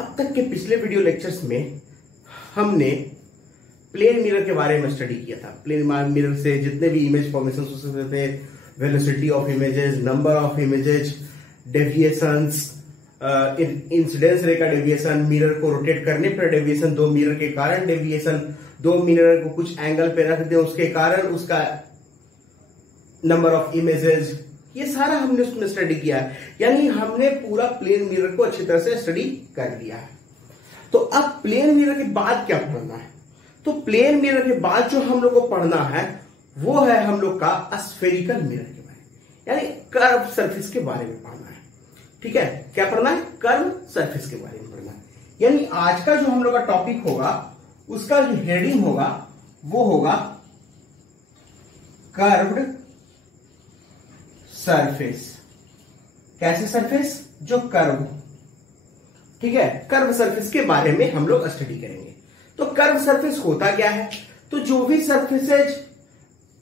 अब तक के पिछले वीडियो लेक्चर्स में हमने प्लेन मिरर के बारे में स्टडी किया था। प्लेन मिरर से जितने भी इमेज फॉर्मेशन हो सकते थे, velocity of images, number of images, deviations, incidence रे का डेविएशन, मिरर को रोटेट करने पर डेविएशन, दो मिरर के कारण डेविएशन, दो मिरर को कुछ एंगल पे रख दे उसके कारण उसका नंबर ऑफ इमेजेस, ये सारा हमने उसमें स्टडी किया है। यानी हमने पूरा प्लेन मिरर को अच्छी तरह से स्टडी कर लिया है। तो अब प्लेन मिरर के बाद क्या पढ़ना है? तो प्लेन मिरर के बाद जो हम लोग को पढ़ना है वो है हम लोग का स्फेरिकल मिरर के बारे में, यानी कर्व सरफेस के बारे में पढ़ना है। ठीक है, क्या पढ़ना है? कर्व सरफेस के बारे में पढ़ना है। यानी आज का जो हम लोग का टॉपिक होगा उसका जो हेडिंग होगा वो होगा कर्व्ड सरफेस। कैसे सरफेस? जो कर्व। ठीक है, कर्व सरफेस के बारे में हम लोग स्टडी करेंगे। तो कर्व सरफेस होता क्या है? तो जो भी सरफेसेज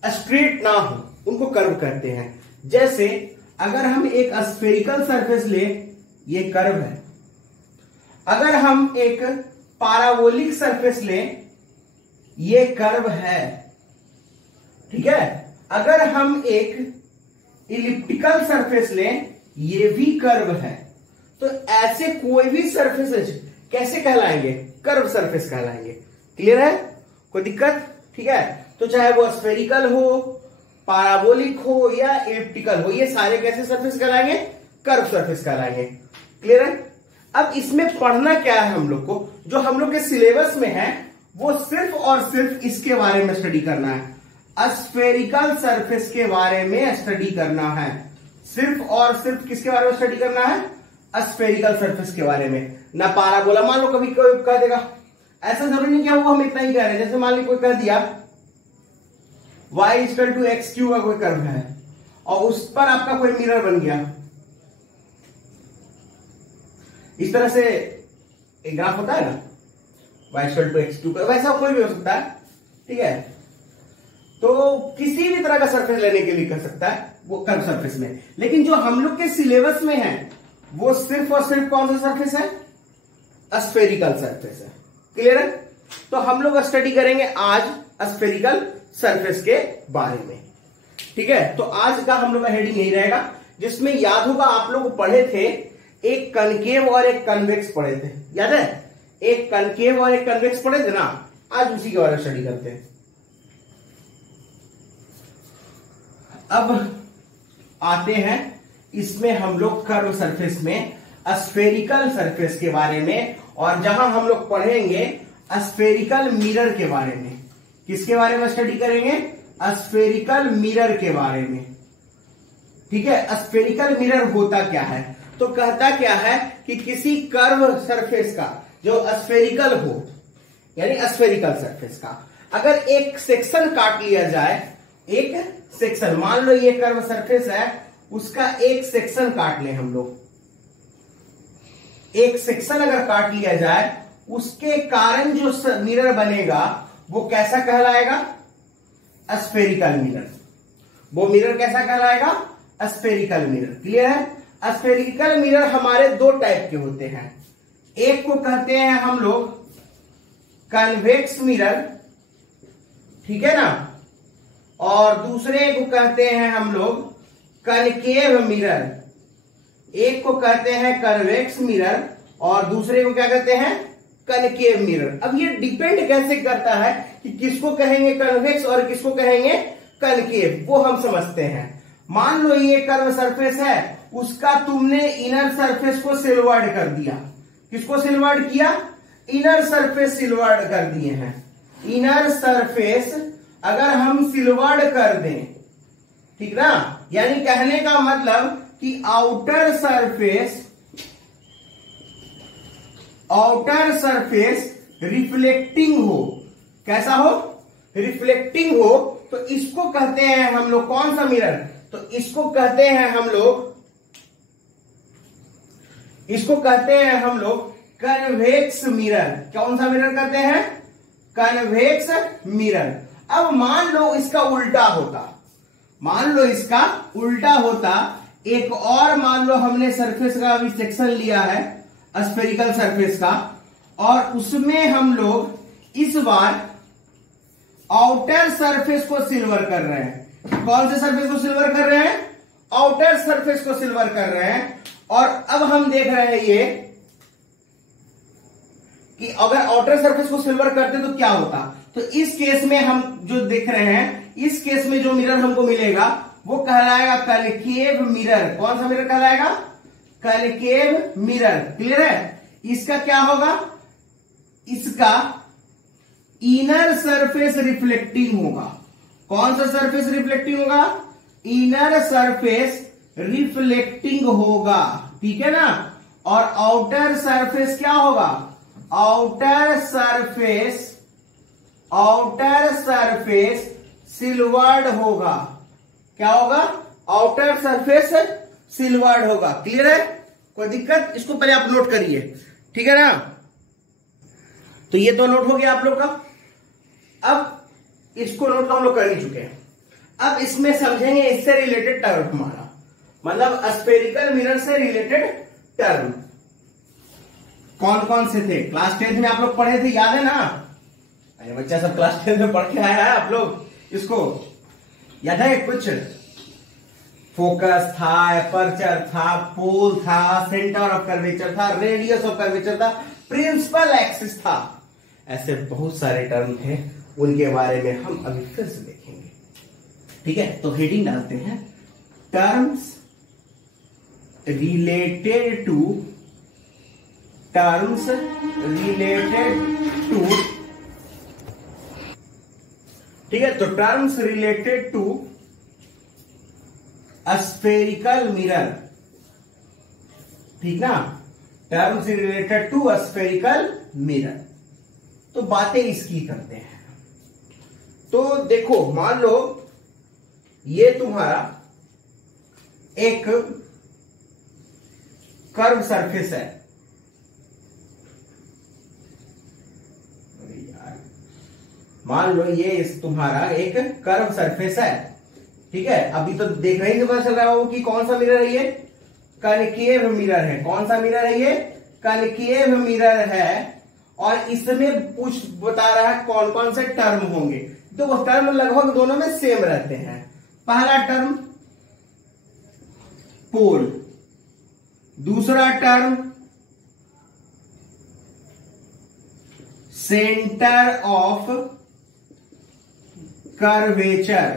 स्ट्रेट ना हो उनको कर्व कहते हैं। जैसे अगर हम एक स्फेरिकल सरफेस ले, ये कर्व है। अगर हम एक पैराबोलिक सरफेस ले, ये कर्व है। ठीक है, अगर हम एक इलिप्टिकल सरफेस लें, ये भी कर्व है। तो ऐसे कोई भी सरफेसेज कैसे कहलाएंगे? कर्व सरफेस कहलाएंगे। क्लियर है? कोई दिक्कत? ठीक है, तो चाहे वो स्फेरिकल हो, पैराबोलिक हो या इलिप्टिकल हो, ये सारे कैसे सरफेस कहलाएंगे? कर्व सरफेस कहलाएंगे। क्लियर है? अब इसमें पढ़ना क्या है हम लोग को? जो हम लोग के सिलेबस में है वो सिर्फ और सिर्फ इसके बारे में स्टडी करना है, स्फेरिकल सरफेस के बारे में स्टडी करना है। सिर्फ और सिर्फ किसके बारे में स्टडी करना है? स्फेरिकल सरफेस के बारे में। ना पैराबोला। मान लो कभी कोई कह देगा, ऐसा जरूरी नहीं क्या वो हम इतना ही कह रहे हैं। जैसे मान लो कोई कह दिया y equal to x cube का कोई कर्व है और उस पर आपका कोई मिरर बन गया, इस तरह से एक ग्राफ होता है ना, y equal to x cube का, वैसा कोई भी हो सकता है। ठीक है, तो किसी भी तरह का सरफेस लेने के लिए कर सकता है वो कर्व सरफेस में। लेकिन जो हम लोग के सिलेबस में है वो सिर्फ और सिर्फ कौन सा सरफेस है? स्फेरिकल सरफेस है। क्लियर है? तो हम लोग स्टडी करेंगे आज स्फेरिकल सरफेस के बारे में। ठीक है, तो आज का हम लोग का हेडिंग यही रहेगा, जिसमें याद होगा आप लोग पढ़े थे एक कनकेव और एक कन्वेक्स पढ़े थे। याद है? एक कनकेव और एक कन्वेक्स पढ़े थे ना, आज उसी के बारे में स्टडी करते हैं। अब आते हैं इसमें हम लोग कर्व सरफेस में स्फेरिकल सरफेस के बारे में, और जहां हम लोग पढ़ेंगे स्फेरिकल मिरर के बारे में। किसके बारे में स्टडी करेंगे? स्फेरिकल मिरर के बारे में। ठीक है, स्फेरिकल मिरर होता क्या है? तो कहता क्या है कि किसी कर्व सरफेस का जो स्फेरिकल हो, यानी स्फेरिकल सरफेस का अगर एक सेक्शन काट लिया जाए, एक सेक्शन, मान लो ये कर्व सरफेस है, उसका एक सेक्शन काट ले हम लोग, एक सेक्शन अगर काट लिया जाए, उसके कारण जो मिरर बनेगा वो कैसा कहलाएगा? Spherical mirror. वो मिरर कैसा कहलाएगा? Spherical mirror. क्लियर है? स्फेरिकल मिरर हमारे दो टाइप के होते हैं। एक को कहते हैं हम लोग कन्वेक्स मिरर, ठीक है ना, और दूसरे को कहते हैं हम लोग कनकेव मिरर। एक को कहते हैं कन्वेक्स मिरर और दूसरे को क्या कहते हैं? Concave mirror. अब ये डिपेंड कैसे करता है कि किसको कहेंगे कन्वेक्स और किसको कहेंगे कनकेव, वो हम समझते हैं। मान लो ये कर्व सरफेस है, उसका तुमने इनर सरफेस को सिल्वर्ड कर दिया। किसको सिल्वर्ड किया? इनर सरफेस सिल्वर्ड कर दिए हैं। इनर सरफेस अगर हम सिल्वर्ड कर दें, ठीक ना, यानी कहने का मतलब कि आउटर सरफेस रिफ्लेक्टिंग हो। कैसा हो? रिफ्लेक्टिंग हो। तो इसको कहते हैं हम लोग कौन सा मिरर? तो इसको कहते हैं हम लोग कन्वेक्स मिरर। कौन सा मिरर कहते हैं? Convex mirror. अब मान लो इसका उल्टा होता, एक और मान लो हमने सरफेस का अभी सेक्शन लिया है स्फेरिकल सरफेस का, और उसमें हम लोग इस बार आउटर सरफेस को सिल्वर कर रहे हैं। कौन से सरफेस को सिल्वर कर रहे हैं? आउटर सरफेस को सिल्वर कर रहे हैं। और अब हम देख रहे हैं ये कि अगर आउटर सरफेस को सिल्वर करते तो क्या होता। तो इस केस में हम जो देख रहे हैं, इस केस में जो मिरर हमको मिलेगा वो कहलाएगा कनकेव मिरर। कौन सा मिरर कहलाएगा? Concave mirror. क्लियर है? इसका क्या होगा? इसका इनर सरफेस रिफ्लेक्टिंग होगा। कौन सा सरफेस रिफ्लेक्टिंग होगा? इनर सरफेस रिफ्लेक्टिंग होगा। ठीक है ना? और आउटर सरफेस क्या होगा? आउटर सरफेस सिल्वर्ड होगा। क्या होगा? आउटर सरफेस सिल्वर्ड होगा। क्लियर है? कोई दिक्कत? इसको पहले आप नोट करिए। ठीक है ना? तो ये तो नोट हो गया आप लोग का। अब इसको नोट तो हम लोग कर ही चुके हैं। अब इसमें समझेंगे इससे रिलेटेड टर्म हमारा, मतलब स्फेरिकल मिरर से रिलेटेड टर्म कौन कौन से थे। क्लास 10th में आप लोग पढ़े थे, याद है ना? अरे बच्चा सब क्लास 10th में पढ़ के आया है आप लोग, इसको याद है? कुछ फोकस था, एपर्चर था, पोल था, सेंटर ऑफ कर्वेचर था, रेडियस ऑफ कर्वेचर था, प्रिंसिपल एक्सिस था। ऐसे बहुत सारे टर्म थे, उनके बारे में हम अभी फिर से देखेंगे। ठीक है? तो हेडिंग डालते हैं टर्म्स रिलेटेड टू ठीक है? तो terms related to spherical mirror. ठीक ना? Terms related to spherical mirror. तो बातें इसकी करते हैं। तो देखो, मान लो ये तुम्हारा एक कर्व सरफेस है। मान लो ये तुम्हारा एक कर्व सरफेस है। ठीक है? अभी तो देख रहे ही पता चल रहा हो कि कौन सा मिरर है ये? कनकेव मिरर है। कौन सा मिरर है ये? कनकेव मिरर है। और इसमें कुछ बता रहा है कौन कौन से टर्म होंगे। तो वो टर्म लगभग दोनों में सेम रहते हैं। पहला टर्म पोल, दूसरा टर्म सेंटर ऑफ कर्वेचर,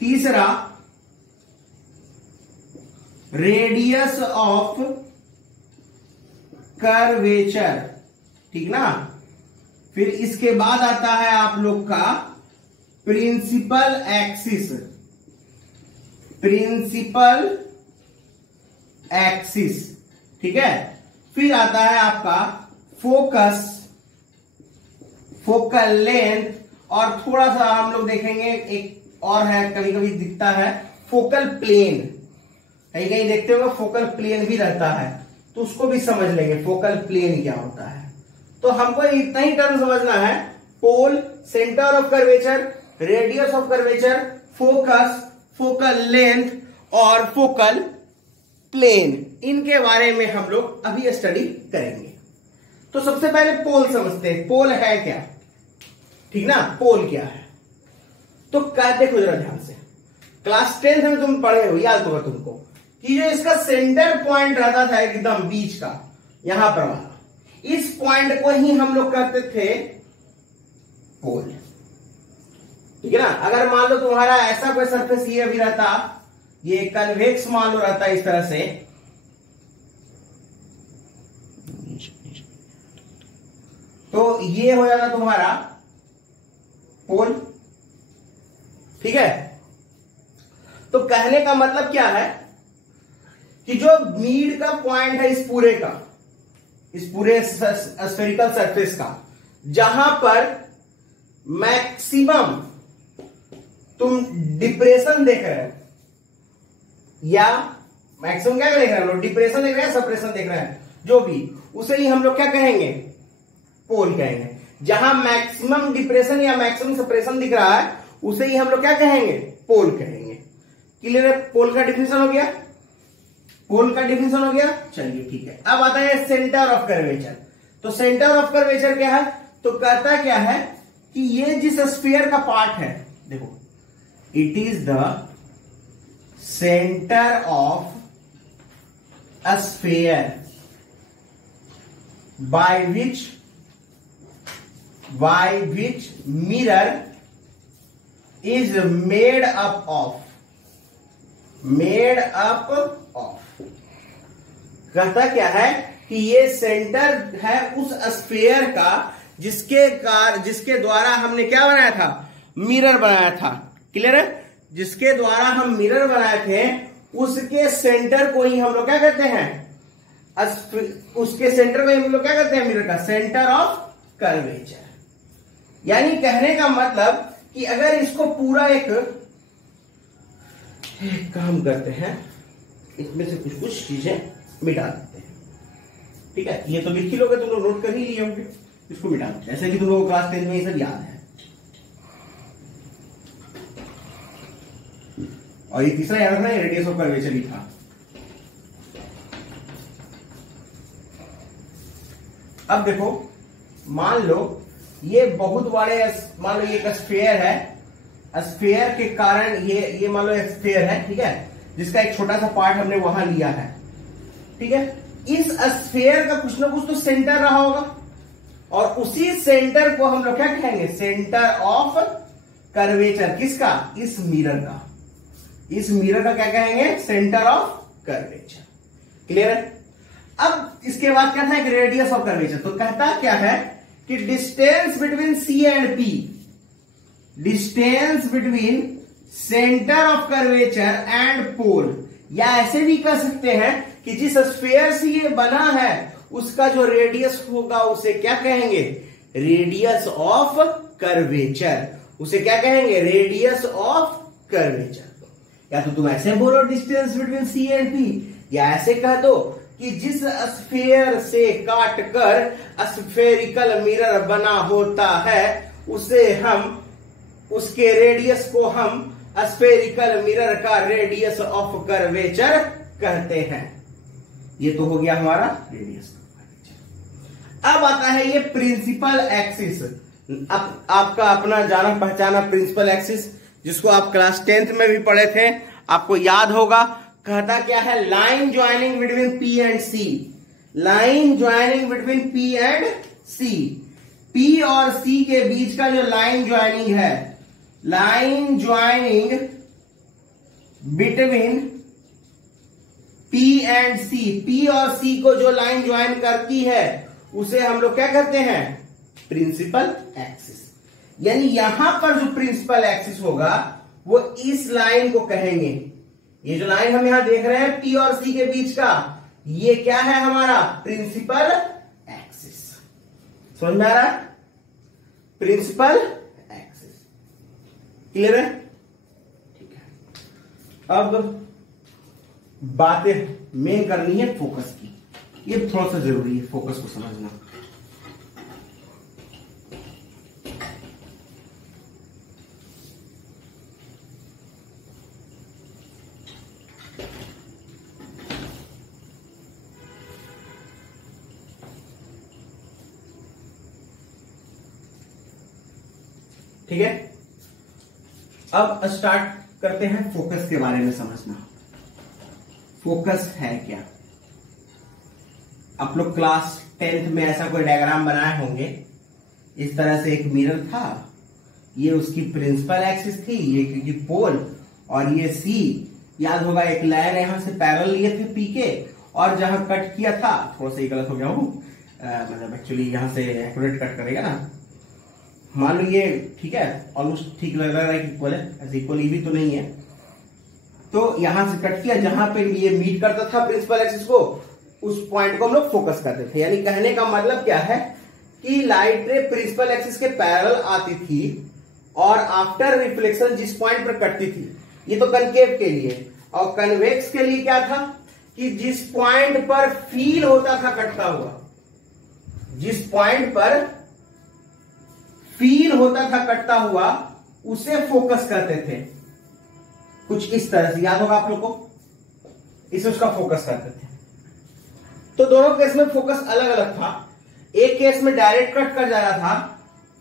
तीसरा रेडियस ऑफ कर्वेचर। ठीक ना? फिर इसके बाद आता है आप लोग का प्रिंसिपल एक्सिस। ठीक है? फिर आता है आपका फोकस, फोकल लेंथ, और थोड़ा सा हम लोग देखेंगे एक और है, कभी कभी दिखता है फोकल प्लेन। कहीं कहीं देखते हो फोकल प्लेन भी रहता है, तो उसको भी समझ लेंगे फोकल प्लेन क्या होता है। तो हमको इतना ही टर्म समझना है, pole, centre of curvature, radius of curvature, focus, focal length और फोकल प्लेन। इनके बारे में हम लोग अभी स्टडी करेंगे। तो सबसे पहले पोल समझते हैं। पोल है क्या? ठीक ना? पोल क्या है? तो देखो जरा ध्यान से, क्लास 10th में तुम पढ़े हो, याद होगा तुमको कि जो इसका सेंटर पॉइंट रहता था एकदम बीच का, यहां पर वाला, इस पॉइंट को ही हम लोग कहते थे पोल। ठीक है ना? अगर मान लो तुम्हारा ऐसा कोई सरफेस ये अभी रहता, ये कन्वेक्स मान लो रहता इस तरह से, तो ये हो जाता तुम्हारा पोल। ठीक है? तो कहने का मतलब क्या है कि जो मिड का पॉइंट है इस पूरे का, इस पूरे स्फेरिकल सरफेस का, जहां पर मैक्सिमम तुम डिप्रेशन देख रहे हो, या मैक्सिमम क्या देख रहे हो? डिप्रेशन देख रहे हैं, सप्रेशन देख रहे हैं, जो भी, उसे ही हम लोग क्या कहेंगे? पोल कहेंगे। जहां मैक्सिमम डिप्रेशन या मैक्सिमम सप्रेशन दिख रहा है, उसे ही हम लोग क्या कहेंगे? पोल कहेंगे। क्लियर है? पोल का डिफिनेशन हो गया। पोल का डिफिनेशन हो गया। चलिए ठीक है, अब आता है सेंटर ऑफ कर्वेचर। तो सेंटर ऑफ कर्वेचर क्या है, तो कहता क्या है कि ये जिस स्फीयर का पार्ट है, देखो it is the centre of a sphere by which mirror is made up of कहता क्या है कि ये सेंटर है उस स्फीयर का जिसके द्वारा हमने क्या बनाया था, मिरर बनाया था। क्लियर है, जिसके द्वारा हम मिरर बनाए थे उसके सेंटर को ही हम लोग क्या कहते हैं, उसके सेंटर को हम लोग क्या कहते हैं, मिरर का सेंटर ऑफ कर्वेचर। यानी कहने का मतलब कि अगर इसको पूरा एक काम करते हैं, इसमें से कुछ कुछ चीजें मिटा देते हैं। ठीक है, ये तो लिख ही लोगे, तुम लोग नोट कर ही लिए होंगे, इसको मिटा देते हैं। जैसे कि तुम लोगों को क्लास 10 में ये सब याद है। और ये तीसरा याद रखना, रेडियस ऑफ कर्वेचर ही था। अब देखो, मान लो ये बहुत बड़े, मान लो ये एक स्फीयर है, स्फीयर के कारण ये मान लो स्फीयर है, ठीक है, जिसका एक छोटा सा पार्ट हमने वहां लिया है। ठीक है, इस स्फीयर का कुछ ना कुछ तो सेंटर रहा होगा, और उसी सेंटर को हम लोग क्या कहेंगे, सेंटर ऑफ कर्वेचर। किसका, इस मिरर का। इस मिरर का क्या कहेंगे, सेंटर ऑफ कर्वेचर। क्लियर है। अब इसके बाद क्या था, एक रेडियस ऑफ कर्वेचर। तो कहता क्या है कि distance between C and P, distance between centre of curvature and pole, या ऐसे भी कह सकते हैं कि जिस स्फीयर से ये बना है उसका जो रेडियस होगा उसे क्या कहेंगे, रेडियस ऑफ कर्वेचर। उसे क्या कहेंगे, रेडियस ऑफ कर्वेचर। या तो तुम ऐसे बोलो distance between C and P, या ऐसे कह दो कि जिस स्फीयर से काटकर स्फेरिकल मिरर बना होता है उसे हम, उसके रेडियस को हम स्फेरिकल मिरर का रेडियस ऑफ कर्वेचर कहते हैं। ये तो हो गया हमारा रेडियस ऑफ कर्वेचर। अब आता है ये प्रिंसिपल एक्सिस। अब आपका अपना जाना पहचाना प्रिंसिपल एक्सिस, जिसको आप क्लास 10th में भी पढ़े थे, आपको याद होगा। कहता क्या है, line joining between P and C, line joining between P and C. P और सी के बीच का जो लाइन ज्वाइनिंग है, line joining between P and C, P और सी को जो लाइन ज्वाइन करती है उसे हम लोग क्या कहते हैं, प्रिंसिपल एक्सिस। यानी यहां पर जो प्रिंसिपल एक्सिस होगा वो इस लाइन को कहेंगे। ये जो लाइन हम यहां देख रहे हैं पी और सी के बीच का, ये क्या है हमारा, प्रिंसिपल एक्सिस। समझ में आ रहा है, प्रिंसिपल एक्सिस। क्लियर है, ठीक है। अब बातें मेन करनी है फोकस की, ये थोड़ा सा जरूरी है फोकस को समझना। ठीक है, अब स्टार्ट करते हैं फोकस के बारे में समझना। फोकस है क्या, आप लोग क्लास 10th में ऐसा कोई डायग्राम बनाए होंगे। इस तरह से एक मिरर था, ये उसकी प्रिंसिपल एक्सिस थी, ये क्योंकि पोल, और ये सी, याद होगा एक लाइन यहां से पैरेलल लिए थे पी के, और जहां कट किया था, थोड़ा सा ये गलत हो गया हूं, मतलब एक्चुअली यहां से एक्यूरेट कट करेगा ना, मान लो ये ठीक है, ऑलमोस्ट ठीक लग रहा है कि इक्वल है, ऐसे इक्वल भी तो नहीं है। तो यहां से कट किया, जहां पे ये मीट करता था प्रिंसिपल एक्सिस को, उस पॉइंट को हम लोग फोकस करते थे। यानी कहने का मतलब क्या है कि लाइट रे प्रिंसिपल एक्सिस के पैरेलल आती थी, और आफ्टर रिफ्लेक्शन जिस पॉइंट पर कटती थी, ये तो कनकेव के लिए, और कन्वेक्स के लिए क्या था कि जिस पॉइंट पर फील होता था कटता हुआ, जिस पॉइंट पर फील होता था कटता हुआ, उसे फोकस करते थे। कुछ इस तरह से याद होगा आप लोग को, इसे उसका फोकस करते थे। तो दोनों केस में फोकस अलग अलग था। एक केस में डायरेक्ट कट कर जा रहा था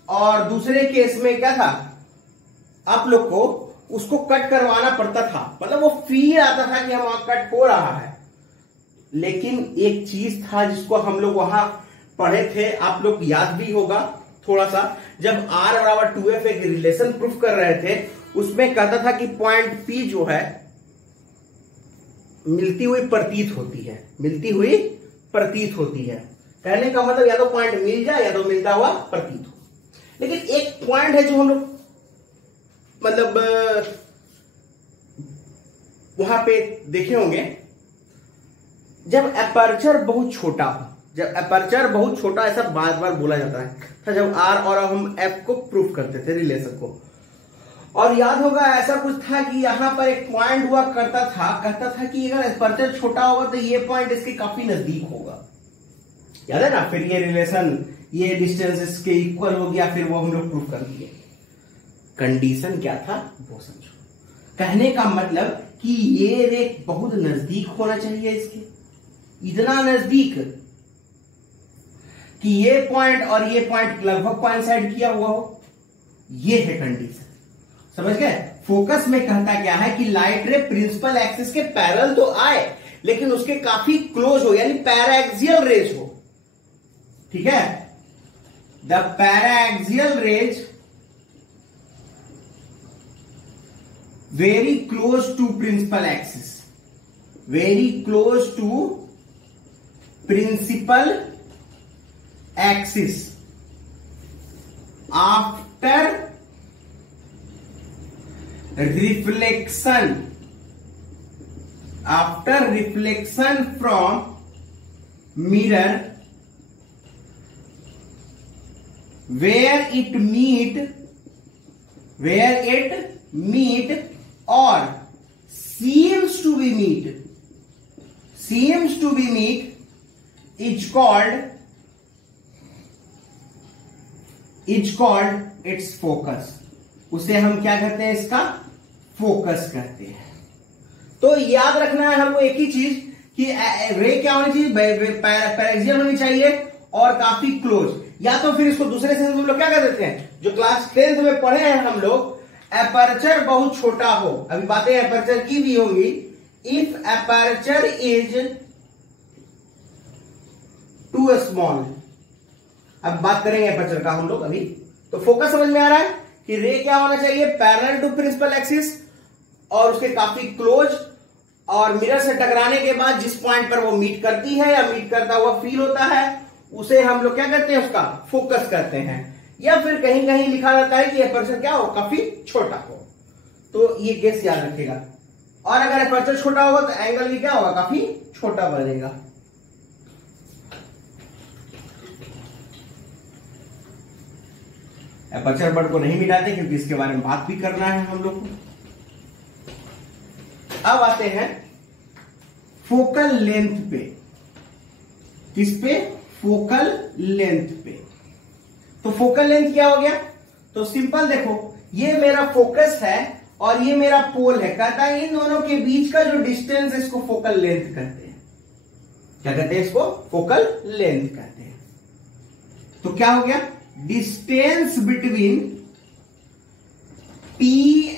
और दूसरे केस में क्या था, आप लोग को उसको कट करवाना पड़ता था, मतलब वो फील आता था कि वहां कट हो रहा है। लेकिन एक चीज था जिसको हम लोग वहां पढ़े थे, आप लोग याद भी होगा थोड़ा सा, जब R बराबर 2F एक रिलेशन प्रूफ कर रहे थे, उसमें कहता था कि पॉइंट P जो है मिलती हुई प्रतीत होती है, मिलती हुई प्रतीत होती है। कहने का मतलब या तो पॉइंट मिल जाए या तो मिलता हुआ प्रतीत हो। लेकिन एक पॉइंट है जो हम लोग मतलब वहां पे देखे होंगे, जब अपर्चर बहुत छोटा हो, जब अपर्चर बहुत छोटा, ऐसा बार बार बोला जाता है था जब R और हम F को प्रूफ करते थे रिलेशन को। और याद होगा ऐसा कुछ था कि यहां पर एक पॉइंट हुआ करता था, कहता था कि अगर अपर्चर छोटा होगा तो ये पॉइंट इसके काफी नजदीक होगा, याद है ना। फिर ये रिलेशन, ये डिस्टेंस इसके इक्वल हो गया, फिर वो हम लोग प्रूफ कर दिए। कंडीशन क्या था वो समझो। कहने का मतलब कि ये रे बहुत नजदीक होना चाहिए इसके, इतना नजदीक कि ये पॉइंट और ये पॉइंट लगभग कोइंसाइड किया हुआ हो, ये है कंडीशन। समझ गए। फोकस में कहता क्या है कि लाइट रे प्रिंसिपल एक्सिस के पैरेलल तो आए लेकिन उसके काफी क्लोज हो, यानी पैराएक्सियल रेज हो। ठीक है, the paraxial rays very close to principal axis, very close to principal axis after reflection, from mirror where it meet or seems to be meet is called its focus। उसे हम क्या कहते हैं, इसका focus कहते हैं। तो याद रखना है हमको एक ही चीज कि रे क्या होनी चाहिए, पैराएक्सियल होनी चाहिए और काफी क्लोज। या तो फिर इसको दूसरे सेंस में हम लोग क्या कह देते हैं, जो क्लास 10th में पढ़े हैं हम लोग, अपर्चर बहुत छोटा हो। अभी बातें अपर्चर की भी होंगी। If aperture is too small, अब बात करेंगे अपर्चर का हम लोग अभी। तो फोकस समझ में आ रहा है कि रे क्या होना चाहिए, पैरेलल टू प्रिंसिपल एक्सिस और उसके काफी क्लोज, और मिरर से टकराने के बाद जिस पॉइंट पर वो मीट करती है या मीट करता हुआ फील होता है, उसे हम लोग क्या कहते हैं, उसका फोकस करते हैं। या फिर कहीं कहीं लिखा रहता है कि अपर्चर क्या हो, काफी छोटा हो। तो ये केस याद रखेगा। और अगर अपर्चर छोटा होगा तो एंगल भी क्या होगा, काफी छोटा बनेगा। अपर्चर बर्ड को नहीं मिटाते क्योंकि इसके बारे में बात भी करना है हम लोग को। अब आते हैं फोकल लेंथ पे। किस पे, फोकल लेंथ पे। तो फोकल लेंथ क्या हो गया, तो सिंपल देखो, ये मेरा फोकस है और ये मेरा पोल है। कहता है इन दोनों के बीच का जो डिस्टेंस है इसको फोकल लेंथ कहते हैं। क्या कहते हैं, इसको फोकल लेंथ कहते हैं। तो क्या हो गया, distance between P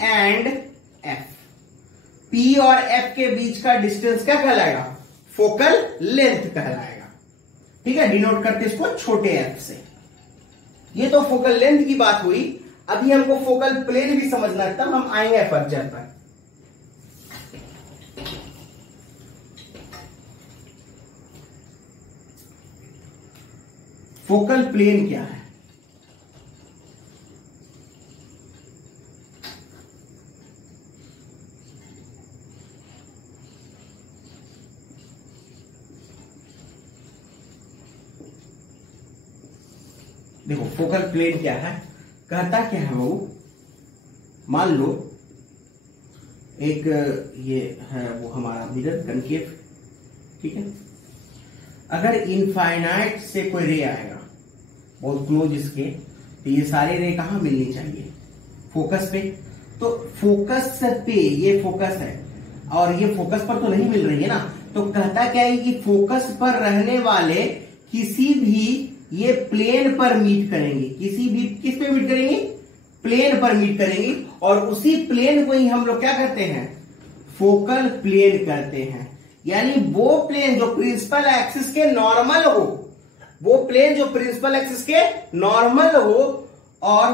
and F, P और F के बीच का डिस्टेंस क्या कहलाएगा, फोकल लेंथ कहलाएगा। ठीक है, डिनोट करते इसको छोटे f से। ये तो फोकल लेंथ की बात हुई। अभी हमको फोकल प्लेन भी समझना है, तब हम आएंगे अपर्चर पर। फोकल प्लेन क्या है, देखो फोकल प्लेन क्या है, कहता क्या है वो, मान लो एक ये है वो हमारा मिरर कनकेव, ठीक है। अगर इनफाइनाइट से कोई रे आएगा बहुत क्लोज इसके, तो ये सारे रे कहां मिलनी चाहिए, फोकस पे। तो फोकस पे, ये फोकस है, और ये फोकस पर तो नहीं मिल रही है ना, तो कहता क्या है कि फोकस पर रहने वाले किसी भी ये प्लेन पर मीट करेंगे, किसी भी किस पे मीट करेंगे, प्लेन पर मीट करेंगे, और उसी प्लेन को ही हम लोग क्या करते हैं, फोकल प्लेन करते हैं। यानी वो प्लेन जो प्रिंसिपल एक्सिस के नॉर्मल हो, वो प्लेन जो प्रिंसिपल एक्सिस के नॉर्मल हो और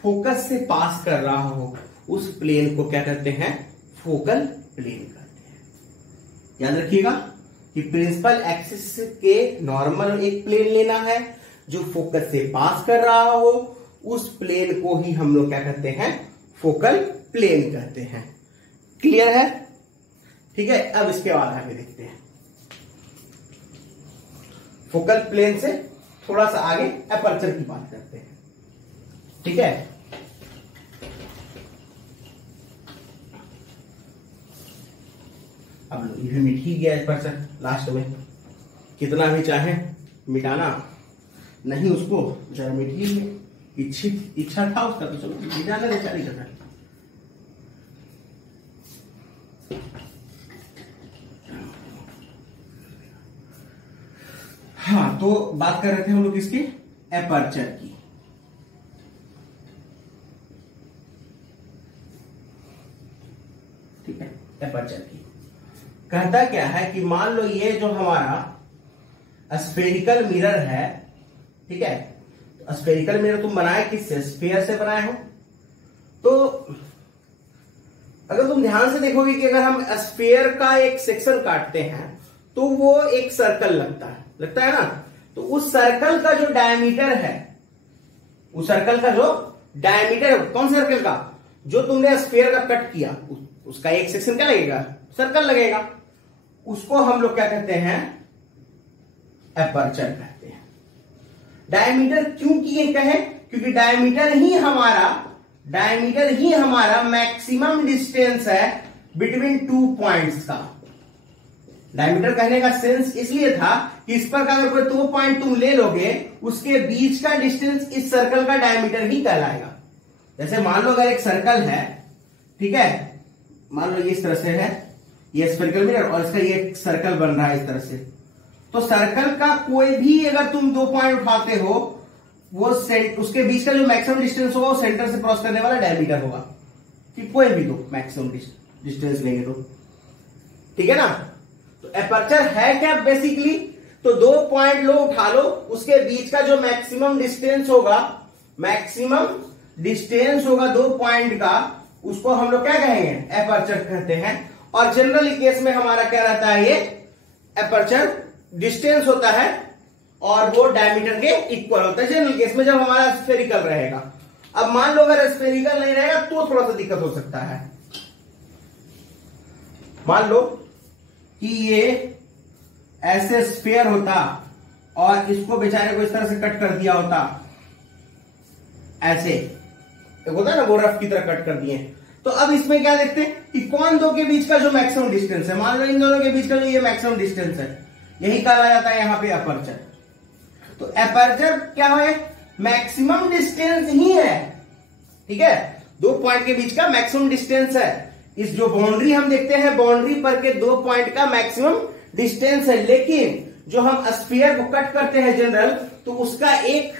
फोकस से पास कर रहा हो, उस प्लेन को क्या करते हैं, फोकल प्लेन करते हैं। याद रखिएगा कि प्रिंसिपल एक्सिस के नॉर्मल एक प्लेन लेना है, जो फोकस से पास कर रहा हो, उस प्लेन को ही हम लोग क्या करते हैं, फोकल प्लेन करते हैं। क्लियर है? ठीक है। अब इसके बाद आगे देखते हैं, फोकल प्लेन से थोड़ा सा आगे एपर्चर की बात करते हैं। ठीक है। अब लो, ये मिट ही गया एपर्चर लास्ट में, कितना भी चाहे मिटाना नहीं उसको, जरा मिट ही गया। इच्छा था उसका तो चलो मिटाना दे, चाली करना। हाँ, तो बात कर रहे थे हम लोग इसके एपर्चर की। ठीक है, एपर्चर की कहता क्या है कि मान लो ये जो हमारा स्फेरिकल मिरर है, ठीक है, स्फेरिकल मिरर तुम बनाए किससे, स्फीयर से बनाए हो। तो अगर तुम ध्यान से देखोगे कि अगर हम स्फीयर का एक सेक्शन काटते हैं तो वो एक सर्कल लगता है ना। तो उस सर्कल का जो डायमीटर है, उस सर्कल का जो डायमीटर, कौन सा सर्कल का, जो तुमने स्फीयर का कट किया, उसका एक सेक्शन क्या लगेगा, सर्कल लगेगा। उसको हम लोग क्या कहते हैं, एपर्चर कहते हैं। डायमीटर क्यों किए कहे, क्योंकि डायमीटर ही हमारा मैक्सिमम डिस्टेंस है बिटवीन 2 पॉइंट्स का। डायमीटर कहने का सेंस इसलिए था कि इस पर का अगर कोई 2 पॉइंट तुम ले लोगे, उसके बीच का डिस्टेंस इस सर्कल का डायमीटर ही कहलाएगा। जैसे मान लो अगर एक सर्कल है, ठीक है, मान लो ये इस तरह से है, ये स्फेरिकल मिरर और इसका ये सर्कल बन रहा है इस तरह से। तो सर्कल का कोई भी अगर तुम 2 पॉइंट उठाते हो, वो उसके बीच का जो मैक्सिमम डिस्टेंस होगा वो सेंटर से क्रॉस करने वाला डायमीटर होगा, कि कोई भी दो मैक्सिमम डिस्टेंस लेंगे तो, ठीक है ना। तो एपर्चर है क्या बेसिकली, तो 2 पॉइंट लो, उठा लो, उसके बीच का जो मैक्सिमम डिस्टेंस होगा 2 पॉइंट का, उसको हम लोग क्या कहेंगे, एपर्चर कहते हैं। और जनरली केस में हमारा क्या रहता है, ये एपर्चर डिस्टेंस होता है और वो डायमीटर के इक्वल होता है जनरल केस में, जब हमारा स्फेरिकल रहेगा। अब मान लो अगर स्फेरिकल नहीं रहेगा तो थोड़ा सा दिक्कत हो सकता है। मान लो कि ये ऐसे स्फीयर होता और इसको बेचारे को इस तरह से कट कर दिया होता, ऐसे एक होता है ना, वो रफ की तरह कट कर दिए। तो अब इसमें क्या देखते हैं कि कौन दो के बीच का जो मैक्सिमम डिस्टेंस है, मान लो इन दोनों के बीच का जो ये मैक्सिमम डिस्टेंस है, यही कहा जाता है यहां पे एपर्चर। तो एपर्चर क्या है, मैक्सिमम डिस्टेंस ही है, ठीक है, 2 पॉइंट के बीच का मैक्सिमम डिस्टेंस है। इस जो बाउंड्री हम देखते हैं, बाउंड्री पर के 2 पॉइंट का मैक्सिमम डिस्टेंस है। लेकिन जो हम स्फीयर को कट करते हैं जनरल, तो उसका एक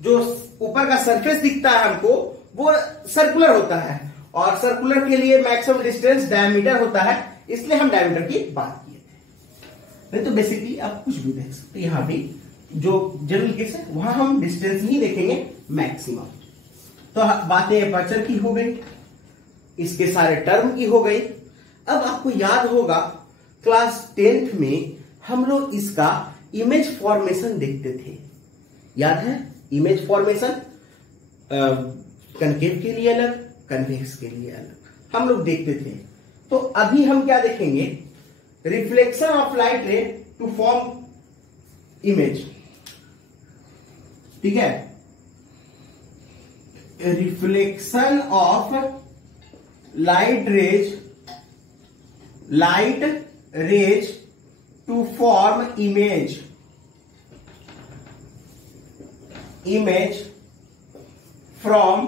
जो ऊपर का सरफेस दिखता है हमको, वो सर्कुलर होता है, और सर्कुलर के लिए मैक्सिमम डिस्टेंस डायमीटर होता है, इसलिए हम डायमीटर की बात किए थे। नहीं तो बेसिकली आप कुछ भी देख सकते, यहां भी जो जनरल केस है वहां हम डिस्टेंस ही देखेंगे मैक्सिमम। तो बातें एपर्चर की हो गई, इसके सारे टर्म की हो गई। अब आपको याद होगा क्लास 10th में हम लोग इसका इमेज फॉर्मेशन देखते थे, याद है, इमेज फॉर्मेशन कनकेव के लिए अलग, कन्वेक्स के लिए अलग हम लोग देखते थे। तो अभी हम क्या देखेंगे, reflection of light ray to form image, ठीक है, reflection of light rays to form image from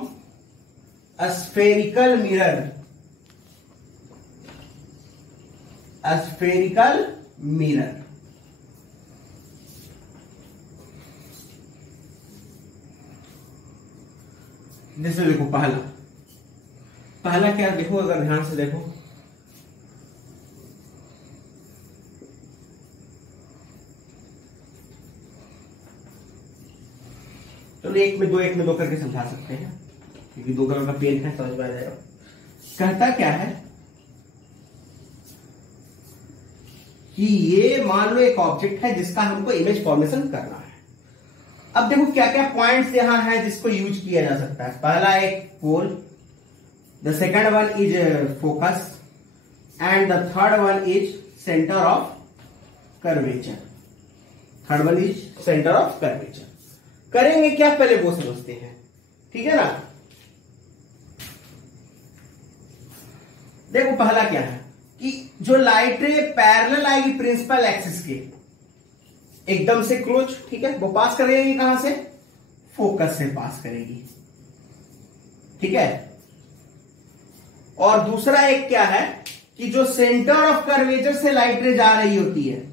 a spherical mirror spherical mirror. जैसे देखो पहला क्या, देखो अगर ध्यान से देखो, चलो एक में दो करके समझा सकते हैं, क्योंकि दो कलर का पेन है, समझ में आ जाएगा। कहता क्या है कि ये मान लो एक ऑब्जेक्ट है जिसका हमको इमेज फॉर्मेशन करना है। अब देखो क्या क्या पॉइंट्स यहां है जिसको यूज किया जा सकता है। पहला एक pole, the second one is focus, and the third one is centre of curvature. Third one is centre of curvature. करेंगे क्या, पहले वो समझते हैं, ठीक है ना। देखो पहला क्या है कि जो लाइट रे पैरेलल आएगी प्रिंसिपल एक्सिस के एकदम से क्लोज, ठीक है, वो पास करेगी कहां से, फोकस से पास करेगी, ठीक है। और दूसरा एक क्या है कि जो सेंटर ऑफ कर्वेचर से लाइट रे जा रही होती है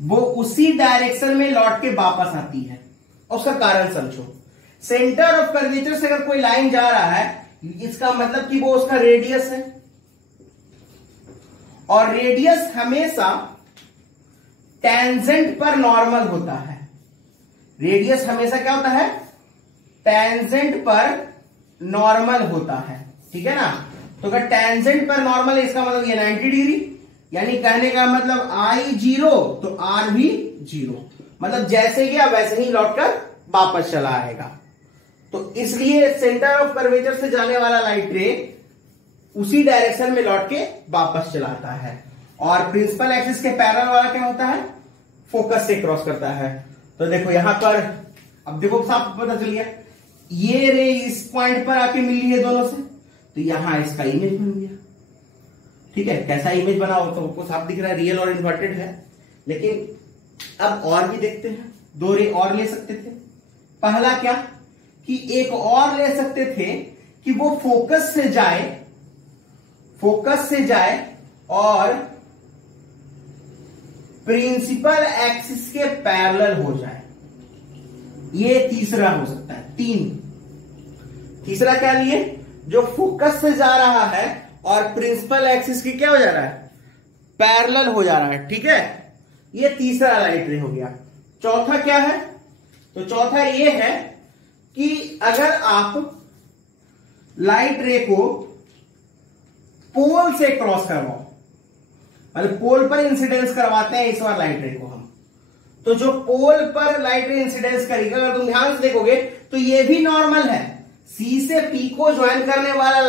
वो उसी डायरेक्शन में लौट के वापस आती है। और उसका कारण समझो, सेंटर ऑफ कर्वेचर से अगर कोई लाइन जा रहा है इसका मतलब कि वो उसका रेडियस है, और रेडियस हमेशा टेंजेंट पर नॉर्मल होता है। रेडियस हमेशा क्या होता है, टेंजेंट पर नॉर्मल होता है, ठीक है ना। तो अगर टेंजेंट पर नॉर्मल है इसका मतलब ये 90 डिग्री, यानी कहने का मतलब I 0 तो R भी 0, मतलब जैसे गया वैसे ही लौटकर वापस चला आएगा। तो इसलिए सेंटर ऑफ कर्वेचर से जाने वाला लाइट रे उसी डायरेक्शन में लौट के वापस चलाता है, और प्रिंसिपल एक्सिस के पैरेलल वाला क्या होता है, फोकस से क्रॉस करता है। तो देखो यहां पर, अब देखो साफ पता चल गया, ये रे इस पॉइंट पर आके मिली है दोनों से, तो यहां इसका इमेज बन गया, ठीक है। कैसा इमेज बना हो तो आपको साफ दिख रहा है, रियल और इन्वर्टेड है। लेकिन अब और भी देखते हैं, दो रे और ले सकते थे। पहला क्या कि एक और ले सकते थे कि वो फोकस से जाए और प्रिंसिपल एक्सिस के पैरेलल हो जाए। ये तीसरा हो सकता है। तीसरा क्या लिए, जो फोकस से जा रहा है और प्रिंसिपल एक्सिस की क्या हो जा रहा है, पैरेलल हो जा रहा है, ठीक है। ये तीसरा लाइट रे हो गया। चौथा क्या है, तो चौथा ये है कि अगर आप लाइट रे को पोल से क्रॉस करवाओ, मतलब पोल पर इंसिडेंस करवाते हैं इस बार लाइट रे को हम, तो जो पोल पर लाइट रे इंसिडेंस करेगा, अगर तुम ध्यान से देखोगे तो ये भी नॉर्मल है। सी से पी को ज्वाइन करने वाला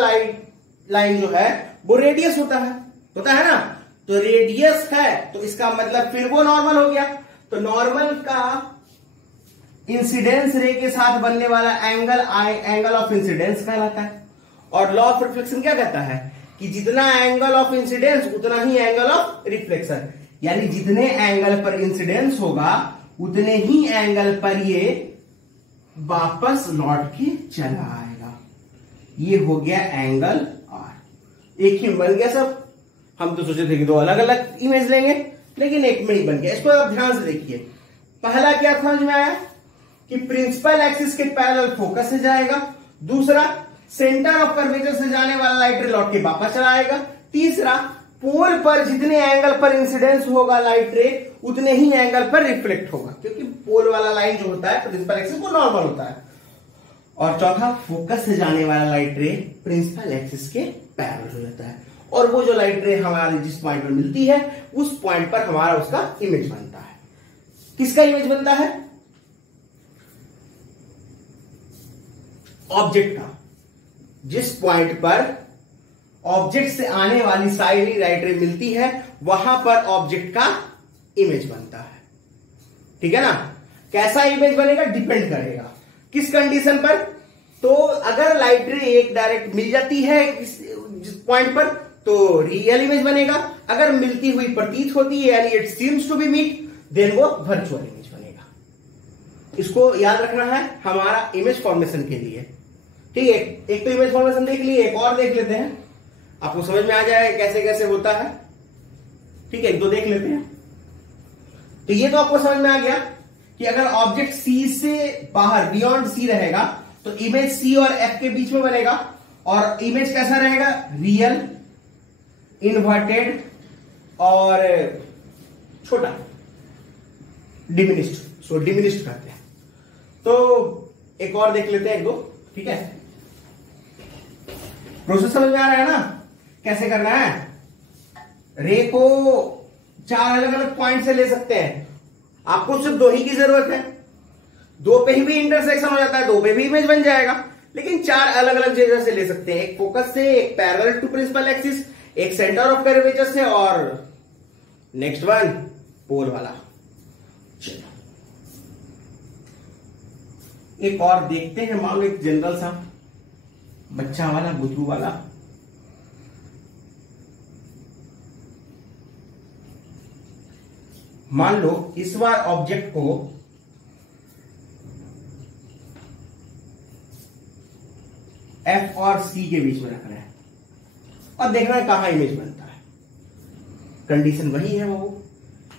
लाइन जो है वो रेडियस होता है ना। तो रेडियस है तो इसका मतलब फिर वो नॉर्मल हो गया। तो नॉर्मल का इंसिडेंस रे के साथ बनने वाला एंगल ऑफ इंसिडेंस कहलाता है। और लॉ ऑफ रिफ्लेक्शन क्या कहता है कि जितना एंगल ऑफ इंसिडेंस उतना ही एंगल ऑफ रिफ्लेक्शन, यानी जितने एंगल पर इंसिडेंस होगा उतने ही एंगल पर ये वापस लौट के चला आएगा। ये हो गया एंगल आर। एक ही बन गया सब। हम तो सोचे थे कि दो अलग अलग इमेज लेंगे, लेकिन एक में ही बन गया। इसको आप ध्यान से देखिए। पहला क्या समझ में आया कि प्रिंसिपल एक्सिस के पैरेलल फोकस से जाएगा। दूसरा, सेंटर ऑफ कर्वेचर से जाने वाला लाइट रे लौट के वापस चला आएगा। तीसरा, पोल पर जितने एंगल पर इंसिडेंस होगा लाइट रे उतने ही एंगल पर रिफ्लेक्ट होगा, क्योंकि पोल वाला लाइन जो होता है प्रिंसिपल एक्सिस वो नॉर्मल होता है। और चौथा, फोकस से जाने वाला लाइट रे प्रिंसिपल एक्सिस के पैरेलल हो जाता है, और वो जो लाइट रे हमारी जिस पॉइंट पर मिलती है उस पॉइंट पर हमारा उसका इमेज बनता है। किसका इमेज बनता है? ऑब्जेक्ट का। जिस पॉइंट पर ऑब्जेक्ट से आने वाली सारी लाइट रे मिलती है वहां पर ऑब्जेक्ट का इमेज बनता है, ठीक है ना। कैसा इमेज बनेगा डिपेंड करेगा किस कंडीशन पर। तो अगर लाइट रे एक डायरेक्ट मिल जाती है जिस पॉइंट पर तो रियल इमेज बनेगा। अगर मिलती हुई प्रतीत होती है यानी it seems to be meet, then वो वर्चुअल इमेज बनेगा। इसको याद रखना है हमारा इमेज फॉर्मेशन के लिए, ठीक है। एक तो इमेज फॉर्मेशन देख लिए, एक और देख लेते हैं। आपको समझ में आ जाएगा कैसे कैसे होता है। ठीक है, एक दो देख लेते हैं। तो ये तो आपको समझ में आ गया कि अगर ऑब्जेक्ट सी से बाहर बियॉन्ड सी रहेगा तो इमेज सी और एफ के बीच में बनेगा, और इमेज कैसा रहेगा, रियल, इन्वर्टेड और छोटा, डिमिनिश्ड। सो डिमिनिश्ड करते हैं। तो एक और देख लेते हैं, एक दो। ठीक है, प्रोसेस समझ में आ रहा है ना कैसे करना है। रे को 4 अलग अलग पॉइंट से ले सकते हैं, आपको सिर्फ 2 ही की जरूरत है। 2 पे ही भी इंटरसेक्शन हो जाता है, 2 पे भी इमेज बन जाएगा, लेकिन 4 अलग अलग जगह से ले सकते हैं। एक फोकस से, एक पैरेलल टू प्रिंसिपल एक्सिस, एक सेंटर ऑफ कर्वेचर से, और नेक्स्ट वन पोल वाला। चलो एक और देखते हैं, मान लो एक जनरल सा बच्चा वाला, बुद्धू वाला। मान लो इस बार ऑब्जेक्ट को एफ और सी के बीच में रख रहे हैं और देखना है कहां इमेज बनता है। कंडीशन वही है वो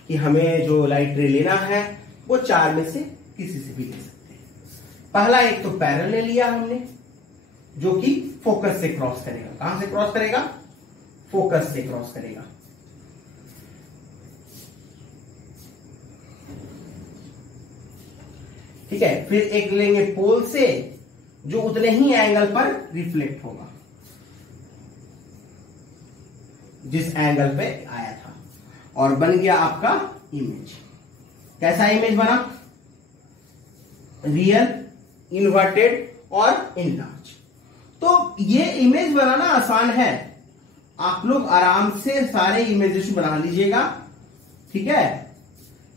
कि हमें जो लाइट रे लेना है वो 4 में से किसी से भी ले सकते हैं। पहला एक तो पैरेलल ले लिया हमने, जो कि फोकस से क्रॉस करेगा। कहां से क्रॉस करेगा, फोकस से क्रॉस करेगा। ठीक है, फिर एक लेंगे पोल से, जो उतने ही एंगल पर रिफ्लेक्ट होगा जिस एंगल पे आया था, और बन गया आपका इमेज। कैसा इमेज बना, रियल, इन्वर्टेड और इनलार्ज। तो ये इमेज बनाना आसान है, आप लोग आराम से सारे इमेजेस बना लीजिएगा। ठीक है,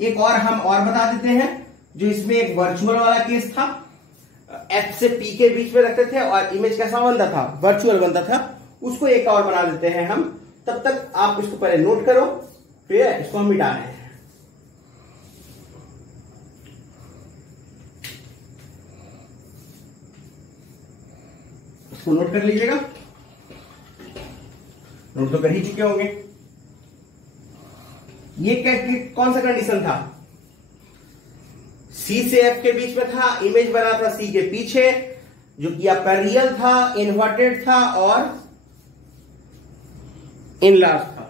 एक और हम और बता देते हैं, जो इसमें एक वर्चुअल वाला केस था, एफ से पी के बीच में रखते थे और इमेज कैसा बनता था, वर्चुअल बनता था। उसको एक और बना देते हैं हम, तब तक आप इसको पहले नोट करो, फिर इसको हम मिटा रहे हैं। इसको नोट कर लीजिएगा, नोट तो कर ही चुके होंगे। ये कौन सा कंडीशन था, सी से एफ के बीच में था, इमेज बना था सी के पीछे, जो कि आपका रियल था, इन्वर्टेड था और इनलार्ज था।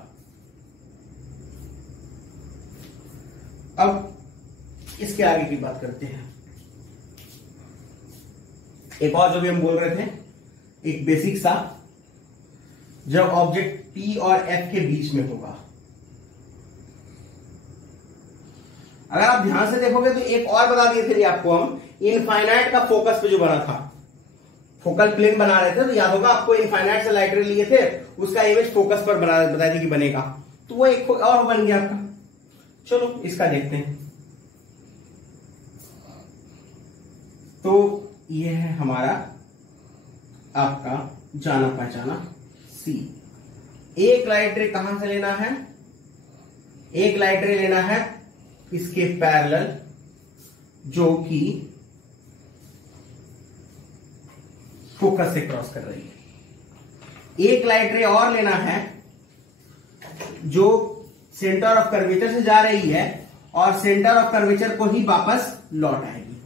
अब इसके आगे की बात करते हैं। एक और जो भी हम बोल रहे थे, एक बेसिक सा, जब ऑब्जेक्ट पी और एफ के बीच में होगा, अगर आप ध्यान से देखोगे तो एक और बता दिए थे आपको हम, इनफाइनाइट का फोकस पे जो बना था, फोकल प्लेन बना रहे थे, तो याद होगा आपको इनफाइनाइट से लाइट रे लिए थे, उसका इमेज फोकस पर बताया था कि बनेगा, तो वो एक और बन गया आपका। चलो इसका देखते हैं। तो ये है हमारा आपका जाना पहचाना सी। एक लाइट रे कहां से लेना है, एक लाइट रे लेना है इसके पैरेलल, जो कि फोकस से क्रॉस कर रही है। एक लाइट रे और लेना है जो सेंटर ऑफ कर्वेचर से जा रही है और सेंटर ऑफ कर्वेचर को ही वापस लौट आएगी।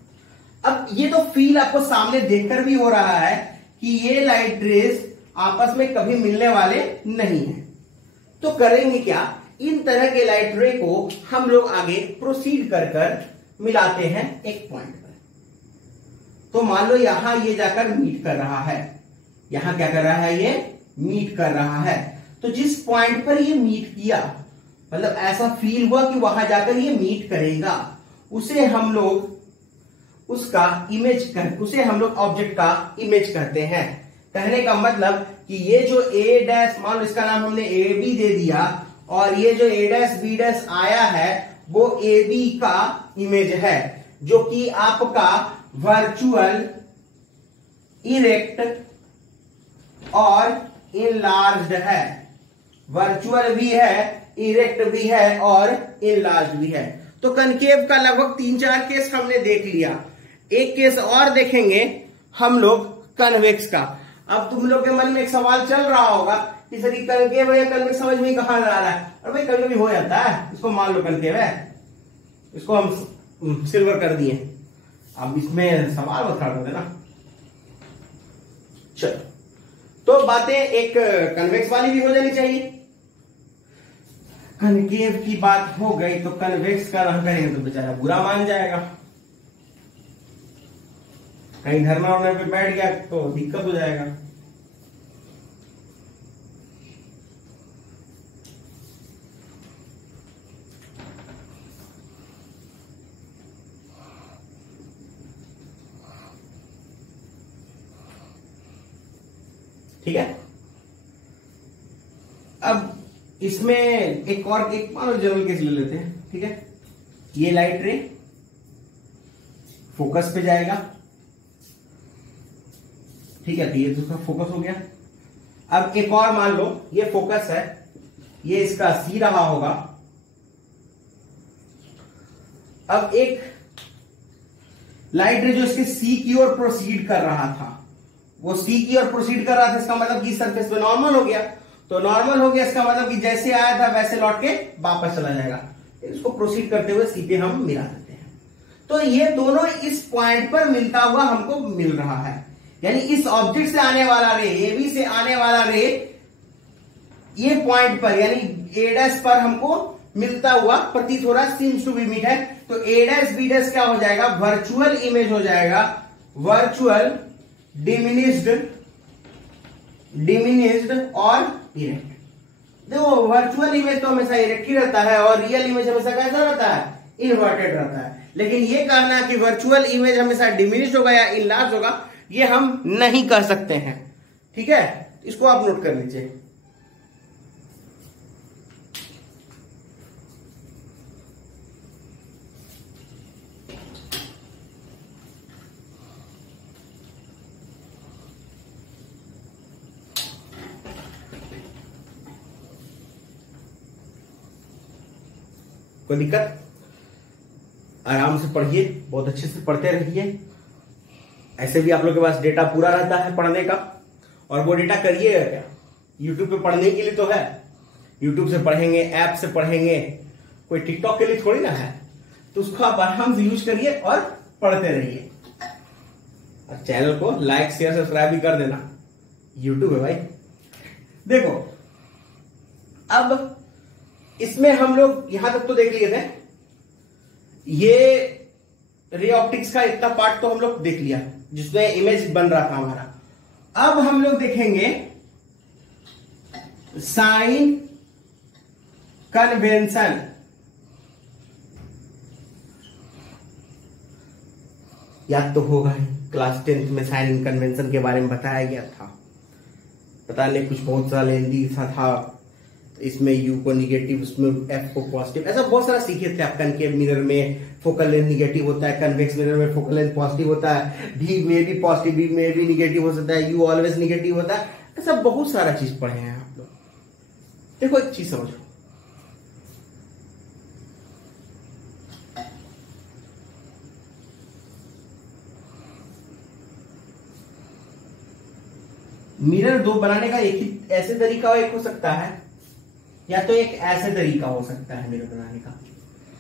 अब ये तो फील आपको सामने देखकर भी हो रहा है कि ये लाइट रेज आपस में कभी मिलने वाले नहीं है। तो करेंगे क्या, इन तरह के लाइट रे को हम लोग आगे प्रोसीड कर कर मिलाते हैं एक पॉइंट पर। तो मान लो यहां ये जाकर मीट कर रहा है, यहां क्या कर रहा है, ये मीट कर रहा है। तो जिस पॉइंट पर ये मीट किया, मतलब ऐसा फील हुआ कि वहां जाकर ये मीट करेगा, उसे हम लोग उसका इमेज कर, उसे हम लोग ऑब्जेक्ट का इमेज करते हैं। कहने का मतलब कि ये जो ए डैश, मान लो इसका नाम हमने ए बी दे दिया, और ये जो ए डैश बी डैश आया है वो ए बी का इमेज है, जो कि आपका वर्चुअल, इरेक्ट और इनलार्ज्ड है। वर्चुअल भी है, इरेक्ट भी है और इनलार्ज्ड भी है। तो कनकेव का लगभग 3-4 केस हमने देख लिया। एक केस और देखेंगे हम लोग कन्वेक्स का। अब तुम लोग के मन में एक सवाल चल रहा होगा कि सर ये कनकेव है या कन्वेक्स समझ में कहाँ आ रहा है, और भाई कभी कभी हो जाता है, इसको मान लो कनकेव है, इसको हम सिल्वर कर दिए। अब इसमें सवाल मत खड़ा कर देना। चलो, तो बातें एक कन्वेक्स वाली भी हो जानी चाहिए। कनकेव की बात हो गई तो कन्वेक्स का रंग करेंगे तो बेचारा बुरा मान जाएगा, कहीं धरना होने पे बैठ गया तो दिक्कत हो जाएगा। ठीक है, अब इसमें एक मान लो जनरल केस ले लेते हैं। ठीक है, ये लाइट रे फोकस पे जाएगा। ठीक है, तो ये दूसरा फोकस हो गया। अब एक और मान लो ये फोकस है, ये इसका सी रहा होगा। अब एक लाइट रे जो इसके सी की ओर प्रोसीड कर रहा था, वो सी की ओर प्रोसीड कर रहा था, इसका मतलब कि सरफेस पे नॉर्मल हो गया। तो नॉर्मल हो गया इसका मतलब कि जैसे आया था वैसे लौट के वापस चला जाएगा। इसको प्रोसीड करते हुए सी पे हम मिला देते हैं। तो ये दोनों इस पॉइंट पर मिलता हुआ हमको मिल रहा है, यानी इस ऑब्जेक्ट से आने वाला रे, एबी से आने वाला रे ये पॉइंट पर यानी ए डैश पर हमको मिलता हुआ प्रतीत हो रहा है, सीम्स टू बी मीट है। तो ए डैश बी डैश क्या हो जाएगा, वर्चुअल इमेज हो जाएगा, वर्चुअल डिमिनिस्ड और इरेक्ट। देखो वर्चुअल इमेज तो हमेशा इरेक्ट ही रहता है और रियल इमेज हमेशा कैसा रहता है, इन्वर्टेड रहता है। लेकिन ये कहना कि वर्चुअल इमेज हमेशा डिमिनिश्ड होगा या इनलार्ज होगा, ये हम नहीं कह सकते हैं। ठीक है, इसको आप नोट कर लीजिए। कोई दिक्कत, आराम से पढ़िए, बहुत अच्छे से पढ़ते रहिए। ऐसे भी आप लोग के पास डेटा पूरा रहता है पढ़ने का, और वो डेटा करिएगा क्या, यूट्यूब पे पढ़ने के लिए तो है। यूट्यूब से पढ़ेंगे, ऐप से पढ़ेंगे, कोई टिकटॉक के लिए थोड़ी ना है। तो उसको आप आराम से यूज करिए और पढ़ते रहिए। और चैनल को लाइक शेयर सब्सक्राइब भी कर देना, यूट्यूब है भाई। देखो अब इसमें हम लोग यहां तक तो देख लिए थे, ये रे ऑप्टिक्स का इतना पार्ट तो हम लोग देख लिया जिसमें इमेज बन रहा था हमारा। अब हम लोग देखेंगे साइन कन्वेंशन। याद तो होगा ही, क्लास 10th में साइन कन्वेंशन के बारे में बताया गया था। पता नहीं कुछ बहुत सारा लेंदी सा था, इसमें यू को निगेटिव, उसमें एफ को पॉजिटिव, ऐसा बहुत सारा सीखे थे आप। कनकेव मिरर में फोकल लेंथ निगेटिव होता है, कन्वेक्स मिरर में फोकल लेंथ पॉजिटिव होता है, भी में भी पॉजिटिव, भी में भी निगेटिव हो सकता है, यू ऑलवेज निगेटिव होता है। ऐसा बहुत सारा चीज पढ़े हैं आप लोग। देखो एक चीज समझो, मिरर दो बनाने का एक ही ऐसे तरीका एक हो सकता है, या तो एक ऐसे तरीका हो सकता है मिरर बनाने का।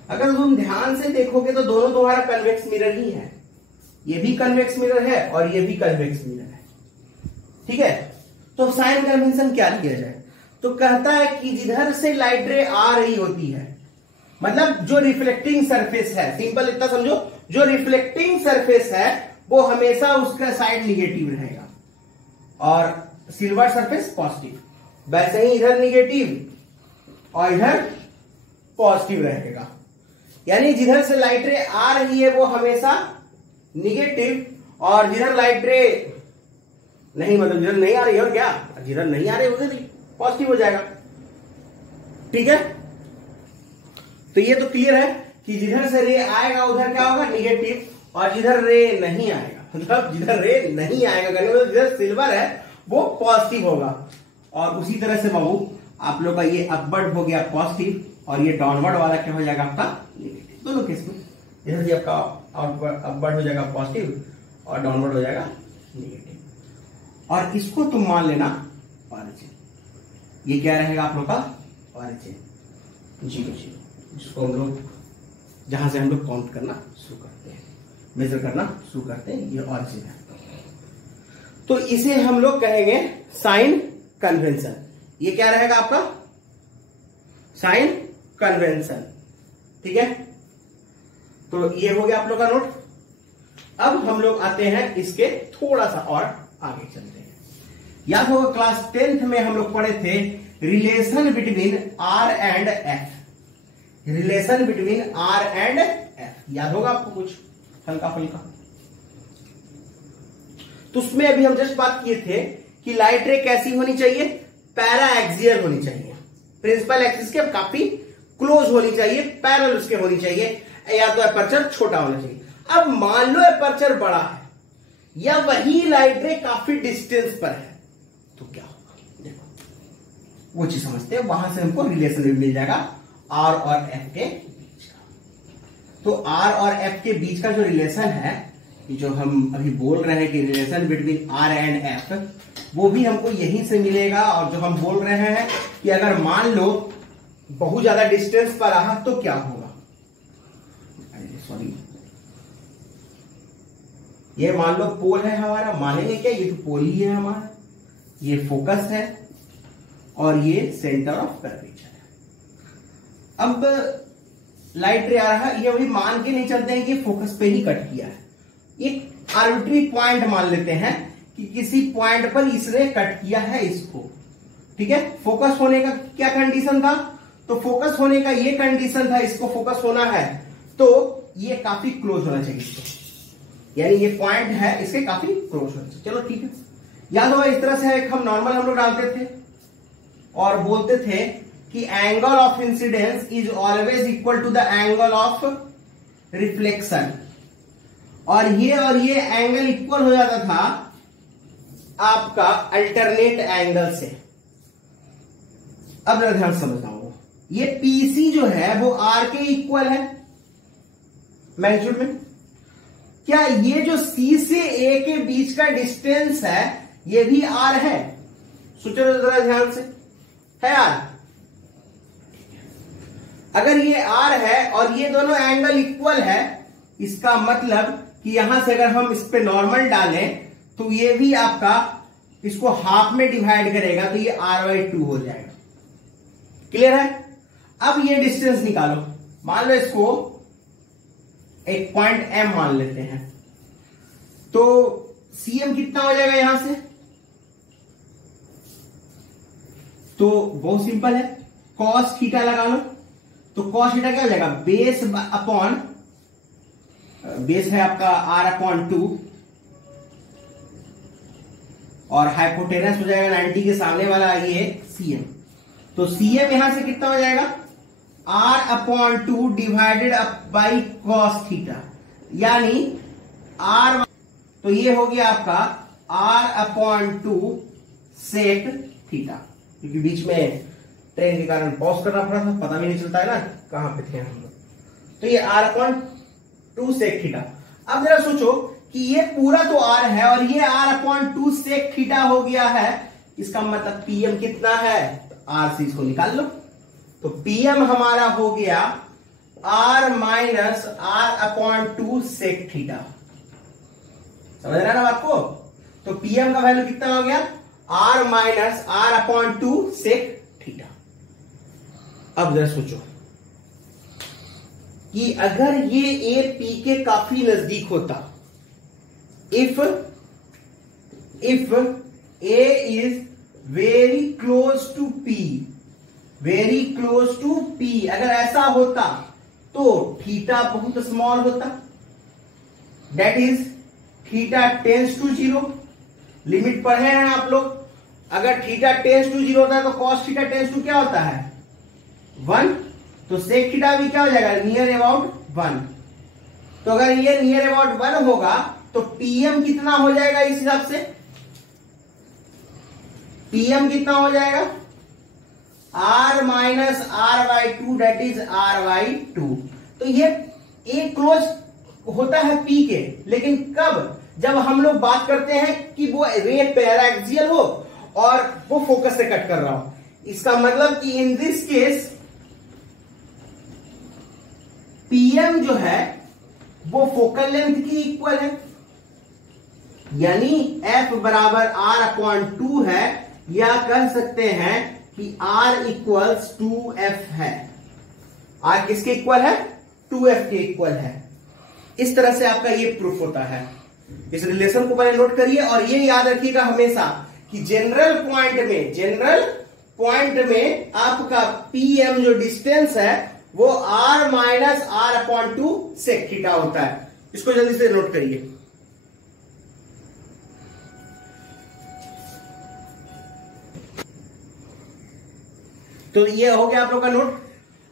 अगर तुम ध्यान से देखोगे तो दोनों तुम्हारा कन्वेक्स मिरर ही है, ये भी कन्वेक्स मिरर है और ये भी कन्वेक्स मिरर है। ठीक है, तो साइन कन्वेंशन क्या लिया जाए, तो कहता है कि जिधर से लाइट रे आ रही होती है, मतलब जो रिफ्लेक्टिंग सरफेस है, सिंपल इतना समझो, जो रिफ्लेक्टिंग सरफेस है वो हमेशा उसका साइड निगेटिव रहेगा और सिल्वर सरफेस पॉजिटिव। वैसे ही इधर निगेटिव और इधर पॉजिटिव रहेगा, यानी जिधर से लाइट रे आ रही है वो हमेशा निगेटिव, और जिधर लाइट रे नहीं, मतलब जिधर नहीं आ रही है, और क्या जिधर नहीं आ रही है उधर पॉजिटिव हो जाएगा। ठीक है, तो ये तो क्लियर है कि जिधर से रे आएगा उधर क्या होगा, निगेटिव, और जिधर रे नहीं आएगा, मतलब जिधर रे नहीं आएगा, मतलब जिधर सिल्वर है वो पॉजिटिव होगा। और उसी तरह से बाबू आप लोग का ये अपवर्ड हो गया पॉजिटिव, और ये डाउनवर्ड वाला क्या हो जाएगा आपका नेगेटिव। दोनों केस में जैसे आपका अपवर्ड हो जाएगा पॉजिटिव और डाउनवर्ड हो जाएगा नेगेटिव। और इसको तुम मान लेना पॉजिटिव, ये क्या रहेगा आप लोग का ऑरिजिन 0 0, जिसको हम लोग जहां से हम लोग काउंट करना शुरू करते हैं, मेजर करना शुरू करते हैं, ये ऑरिजिन है। तो इसे हम लोग कहेंगे साइन कन्वेंशन। ये क्या रहेगा आपका साइन कन्वेंशन, ठीक है। तो ये हो गया आप लोग का नोट। अब हम लोग आते हैं इसके थोड़ा सा और आगे चलते हैं। याद होगा क्लास 10th में हम लोग पढ़े थे relation between R and F, relation between R and F, याद होगा आपको कुछ हल्का फुल्का। तो उसमें अभी हम जस्ट बात किए थे कि लाइट रे कैसी होनी चाहिए, पैरा एक्सियल होनी चाहिए, प्रिंसिपल एक्सिस के काफी क्लोज होनी चाहिए, पैरेलल उसके होनी चाहिए, या तो एपर्चर छोटा होना चाहिए। अब मान लो एपर्चर बड़ा है या वही लाइट रे काफी डिस्टेंस पर है, तो क्या होगा, देखो वो चीज समझते हैं। वहां से हमको रिलेशन मिल जाएगा R और F के बीच का। तो R और F के बीच का जो रिलेशन है, जो हम अभी बोल रहे हैं कि relation between R and F, वो भी हमको यहीं से मिलेगा। और जो हम बोल रहे हैं कि अगर मान लो बहुत ज्यादा डिस्टेंस पर रहा तो क्या होगा, सॉरी ये मान लो पोल है हमारा, मानेंगे क्या, ये तो पोल ही है हमारा, ये फोकस है और ये सेंटर ऑफ कर्वेचर है। अब लाइट रे आ रहा है, ये अभी मान के नहीं चलते हैं कि फोकस पे ही कट किया है, एक आर्बिट्री पॉइंट मान लेते हैं कि किसी पॉइंट पर इसने कट किया है इसको, ठीक है। फोकस होने का क्या कंडीशन था, तो फोकस होने का ये कंडीशन था, इसको फोकस होना है तो ये काफी क्लोज होना चाहिए इसको, यानी ये पॉइंट है इसके काफी क्लोज होना चाहिए। चलो ठीक है, याद होगा इस तरह से एक हम नॉर्मल हम लोग डालते थे और बोलते थे कि angle of incidence is always equal to the angle of reflection, और ये एंगल इक्वल हो जाता था आपका अल्टरनेट एंगल से। अब जरा ध्यान समझना होगा, ये पीसी जो है वो आर के इक्वल है मैग्नीट्यूड में। क्या ये जो सी से ए के बीच का डिस्टेंस है ये भी आर है, सोचो जरा ध्यान से, है आर। अगर ये आर है और ये दोनों एंगल इक्वल है, इसका मतलब कि यहां से अगर हम इस पे नॉर्मल डालें तो ये भी आपका इसको हाफ में डिवाइड करेगा, तो ये r/2 हो जाएगा। क्लियर है। अब ये डिस्टेंस निकालो, मान लो इसको एक पॉइंट M मान लेते हैं, तो CM कितना हो जाएगा यहां से, तो बहुत सिंपल है, cos थीटा लगा लो। तो cos थीटा क्या हो जाएगा, बेस अपॉन, बेस है आपका r/2 और हाइपोटेनस हो जाएगा 90 के सामने वाला ये CM। तो CM यहां से कितना हो जाएगा, r/2 divided up by cos theta, यानी r, तो ये हो गया आपका r/2 सेक थीटा, क्योंकि बीच में ट्रेन के कारण पॉज करना पड़ा था, पता भी नहीं चलता है ना कहां पे थे हम लोग। तो ये r/2 सेक थीटा। अब जरा सोचो कि ये पूरा तो r है और ये r/2 सेक थीटा हो गया है, इसका मतलब pm कितना है, r से इसको निकाल लो। तो pm हमारा हो गया r minus r/2 sec theta, समझ रहे ना आपको। तो pm का वैल्यू कितना हो गया, r minus r/2 sec theta. अब जरा सोचो कि अगर ये ए पी के काफी नजदीक होता, if a is very close to p, very close to p, अगर ऐसा होता तो थीटा बहुत स्मॉल होता, that is theta tends to 0। Limit पढ़े हैं आप लोग, अगर थीटा टेंस टू 0 होता है तो cos थीटा टेंस टू क्या होता है 1, तो सेक थीटा भी क्या हो जाएगा, नियर अबाउट 1। तो अगर ये नियर अबाउट 1 होगा तो pm कितना हो जाएगा, इस हिसाब से pm कितना हो जाएगा, r minus r/2 that is r/2। तो ये ए क्लोज होता है p के, लेकिन कब, जब हम लोग बात करते हैं कि वो रे पैराक्सियल हो और वो फोकस से कट कर रहा हो। इसका मतलब कि इन दिस केस पीएम जो है वो फोकल लेंथ की इक्वल है, यानी एफ बराबर आर अपॉन 2 है, या कह सकते हैं कि आर इक्वल्स 2f है। आर किसके इक्वल है? 2f के इक्वल है। इस तरह से आपका ये प्रूफ होता है। इस रिलेशन को पहले नोट करिए और ये याद रखिएगा हमेशा कि जनरल पॉइंट में आपका पीएम जो डिस्टेंस है वो r minus R upon 2 sec theta होता है। इसको जल्दी से नोट करिए। तो ये हो गया आप लोग का नोट।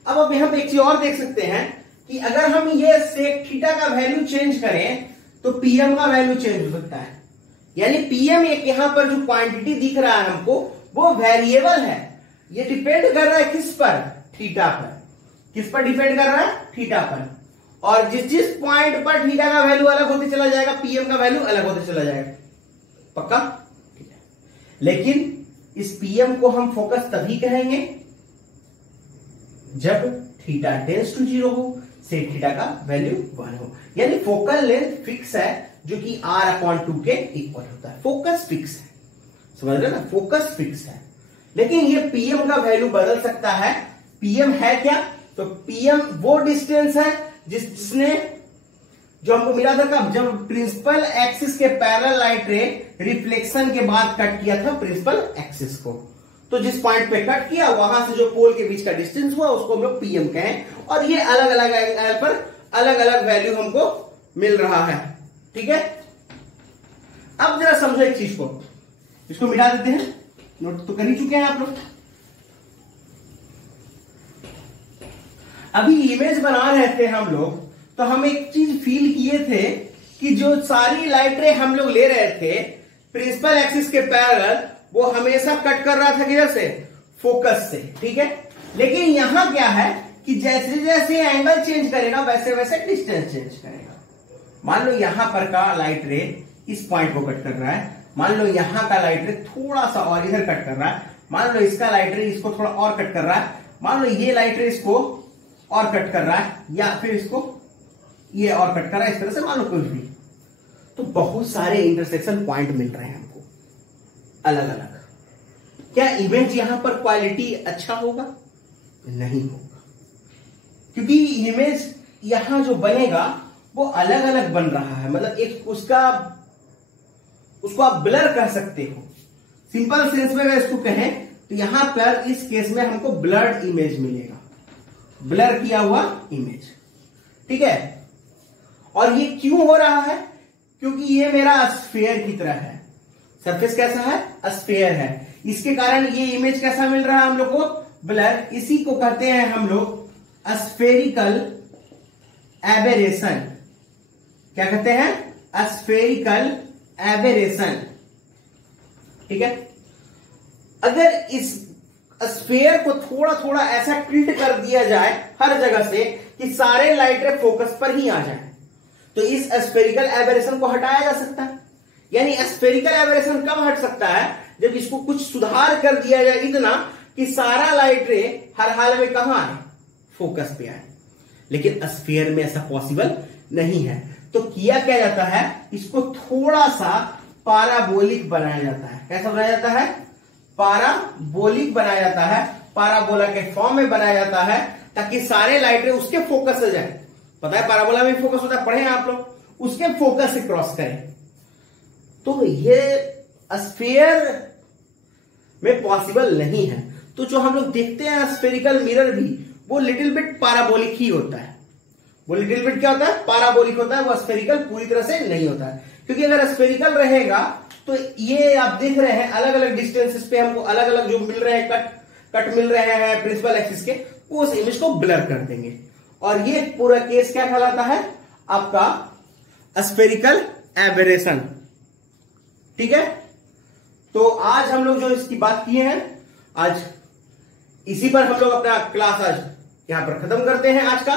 अब यहां पे एक चीज और देख सकते हैं कि अगर हम ये सेक थीटा का वैल्यू चेंज करें तो पीएम का वैल्यू चेंज हो सकता है। यानी पीएम एक यहां पर जो क्वांटिटी दिख रहा है हमको वो वेरिएबल है। ये डिपेंड कर रहा है किस पर? थीटा पर। किस पर डिपेंड कर रहा है? थीटा पर। और जिस पॉइंट पर थीटा का वैल्यू अलग होते चला जाएगा पीएम का वैल्यू अलग होते चला जाएगा। पक्का? ठीक है। लेकिन इस पीएम को हम फोकस तभी कहेंगे जब थीटा टेंड्स टू 0 हो, सेक थीटा का वैल्यू 1 हो। यानी फोकल लेंथ फिक्स है जो कि r अपॉन 2 के इक्वल होता है। फोकस फिक्स है, समझ रहे ना? फोकस फिक्स है। लेकिन ये पीएम का वैल्यू बदल सकता है। पीएम है क्या? तो पीएम वो डिस्टेंस है जिसने जो हमको मिला था कब? जब प्रिंसिपल एक्सिस के पैरेलल लाइट रे रिफ्लेक्शन के बाद कट किया था प्रिंसिपल एक्सिस को। तो जिस पॉइंट पे कट किया वहां से जो पोल के बीच का डिस्टेंस हुआ उसको हम लोग पीएम कहें। और ये अलग अलग एंगल पर अलग अलग वैल्यू हमको मिल रहा है। ठीक है। अब जरा समझो एक चीज को, इसको मिटा देते हैं। नोट तो कर ही चुके हैं आप लोग। अभी इमेज बना रहे थे हम लोग तो हम एक चीज फील किए थे कि जो सारी लाइट रे हम लोग ले रहे थे प्रिंसिपल एक्सिस के पैरेलल वो हमेशा कट कर रहा था किधर से? फोकस से। ठीक है। लेकिन यहां क्या है कि जैसे जैसे एंगल चेंज करेगा वैसे वैसे डिस्टेंस चेंज करेगा। मान लो यहां पर का लाइट रे इस पॉइंट को कट कर रहा है, मान लो यहां का लाइट रे थोड़ा सा और इधर कट कर रहा है, मान लो इसका लाइट रे इसको थोड़ा और कट कर रहा है, मान लो ये लाइट रे इसको और कट कर रहा है, या फिर इसको ये और कट कर रहा है। इस तरह से मान लो कुछ भी, तो बहुत सारे इंटरसेक्शन पॉइंट मिल रहे हैं हमको अलग अलग। क्या इमेज यहां पर क्वालिटी अच्छा होगा? नहीं होगा, क्योंकि इमेज यहां जो बनेगा वो अलग अलग बन रहा है। मतलब एक उसको आप ब्लर कर सकते हो। सिंपल सेंस में अगर इसको कहें तो यहां पर इस केस में हमको ब्लर्ड इमेज मिलेगा, ब्लर किया हुआ इमेज। ठीक है। और ये क्यों हो रहा है? क्योंकि ये मेरा स्फीयर की तरह है। सरफेस कैसा है? स्फीयर है। इसके कारण ये इमेज कैसा मिल रहा है हम लोग को? ब्लर। इसी को कहते हैं हम लोग स्फेरिकल एबेरेशन। क्या कहते हैं? Spherical aberration. ठीक है। अगर इस स्फीयर को थोड़ा थोड़ा ऐसा टिल्ट कर दिया जाए हर जगह से कि सारे लाइट रे फोकस पर ही आ जाए तो इस स्फेरिकल एबेरेशन को हटाया जा सकता है। यानी स्फेरिकल एबेरेशन कब हट सकता है? जब इसको कुछ सुधार कर दिया जाए इतना कि सारा लाइट रे हर हाल में कहां आए? फोकस पे आए। लेकिन स्फीयर में ऐसा पॉसिबल नहीं है। तो किया क्या जाता है? इसको थोड़ा सा पाराबोलिक बनाया जाता है। कैसा बनाया जाता है? पाराबोलिक बनाया जाता है। पाराबोला के फॉर्म में बनाया जाता है ताकि सारे लाइट रे उसके फोकस से जाए। पता है पाराबोला में फोकस होता है, पढ़े हैं आप लोग। उसके फोकस से क्रॉस करें। तो ये स्फीयर में पॉसिबल नहीं है। तो जो हम लोग देखते हैं स्फेरिकल मिरर भी वो लिटिल बिट पाराबोलिक ही होता है। वो लिटिल बिट क्या होता है? पाराबोलिक होता है। वो स्फेरिकल पूरी तरह से नहीं होता है। क्योंकि अगर स्फेरिकल रहेगा तो ये आप देख रहे हैं अलग अलग डिस्टेंसेस पे हमको अलग अलग जो मिल रहे हैं कट मिल रहे हैं प्रिंसिपल एक्सिस के, वो उस इमेज को ब्लर कर देंगे। और ये पूरा केस क्या कहलाता है? आपका स्फेरिकल एबेरेशन। ठीक है। तो आज हम लोग जो इसकी बात किए हैं, आज इसी पर हम लोग अपना क्लास आज यहां पर खत्म करते हैं आज का।